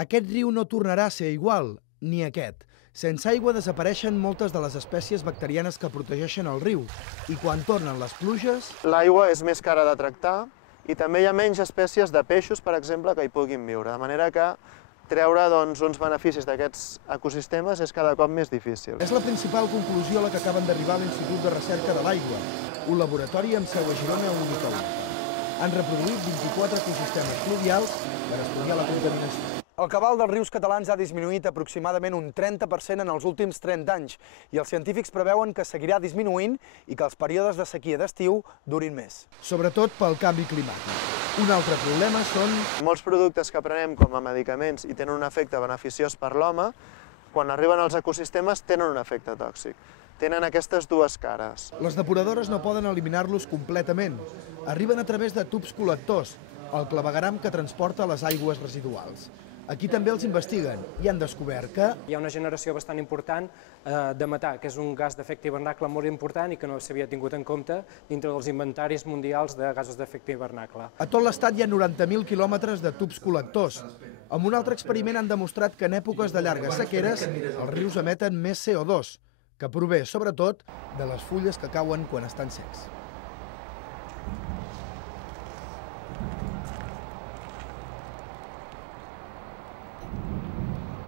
Aquest riu no tornarà a ser igual, ni aquest. Sense aigua desapareixen moltes de les espècies bacterianes que protegeixen el riu i quan tornen les pluges... L'aigua és més cara de tractar i també hi ha menys espècies de peixos, per exemple, que hi puguin viure, de manera que treure uns beneficis d'aquests ecosistemes és cada cop més difícil. És la principal conclusió a la que acaben d'arribar a l'Institut de Recerca de l'Aigua, un laboratori amb seu a Girona i Unicol. Han reproduït 24 ecosistemes fluvials per estudiar la contaminació. El cabal dels rius catalans ha disminuït aproximadament un 30% en els últims 30 anys i els científics preveuen que seguirà disminuint i que els períodes de sequia d'estiu durin més. Sobretot pel canvi climàtic. Un altre problema són... Molts productes que prenem com a medicaments i tenen un efecte beneficiós per l'home, quan arriben als ecosistemes tenen un efecte tòxic. Tenen aquestes dues cares. Les depuradores no poden eliminar-los completament. Arriben a través de tubs col·lectors, el clavegueram que transporta les aigües residuals. Aquí també els investiguen i han descobert que... Hi ha una generació bastant important de metà, que és un gas d'efecte hivernacle molt important i que no s'havia tingut en compte dintre dels inventaris mundials de gasos d'efecte hivernacle. A tot l'estat hi ha 90.000 quilòmetres de tubs col·lectors. Amb un altre experiment han demostrat que en èpoques de llargues sequeres els rius emeten més CO2, que prové sobretot de les fulles que cauen quan estan secs.